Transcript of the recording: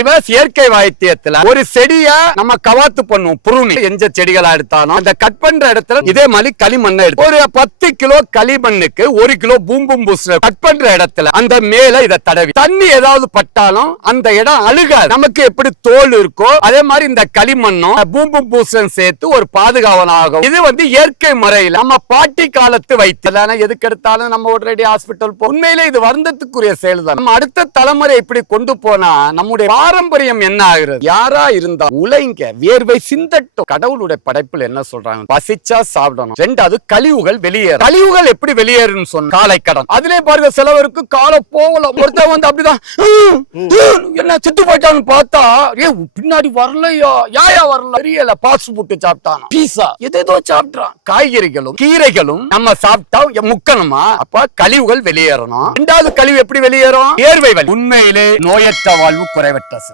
இவ செயற்கை வைத்தியத்துல ஒரு செடிய நம்ம கவாத்து பண்ணுவோம் புருணி. எந்த செடிகளா எடுத்தாலும் அந்த கட் பண்ற இடத்துல இதே மாதிரி களிமண்ணை எடுத்து ஒரு பத்து கிலோ களிமண்ணுக்கு ஒரு கிலோ பூம்பும் பூசுற கட் பண்ற இடத்துல அந்த மேல இதை தடவி. தண்ணி ஏதாவது பட்டாலும் அந்த இடம் அழுகாது. நமக்கு எப்படி தோல் இருக்கோ அதே மாதிரி இந்த களிமண்ணும் பூம்பும் பூசம் சேர்த்து ஒரு பாதுகாவனாகும் இது வந்து இயற்கை முறையில் நம்ம பாட்டி காலத்து வைத்தியம். எதுக்கு எடுத்தாலும் நம்ம உடனடி ஹாஸ்பிட்டல் போ உண்மையிலே இது வருந்தத்துக்குரிய செயல் தான் நம்ம அடுத்த தலைமுறை இப்படி கொண்டு போனா நம்முடைய பாரம்பரியம் என்ன ஆகுறது? யாரா இருந்தா உழைங்க வியர்வை சிந்தட்டும். கடவுளுடைய படைப்புல என்ன சொல்றாங்க? பசிச்சா சாப்பிடணும். ரெண்டாவது கழிவுகள் வெளியேறும். கழிவுகள் எப்படி வெளியேறும் சொன்ன காலை கடன். அதுலயே பாருங்க சிலவருக்கு காலை போகல. ஒருத்தன் வந்து அப்படிதான் என்ன செத்து போயிட்டான்னு பார்த்தா ஏ பின்னாடி வரலையா? யாயா வரல? தெரியல. பாஸ் புட்டு சாப்பிட்டான்? பீஸா? எதேதோ சாப்பிட்டான் காய்கறிகளும் கீரைகளும் நம்ம சாப்பிட்டா முக்கணுமா? அப்ப கழிவுகள் வெளியேறணும். ரெண்டாவது கழிவு எப்படி வெளியேறும்? ஏர்வை உண்மையிலே நோயற்ற வாழ்வு குறைவற்ற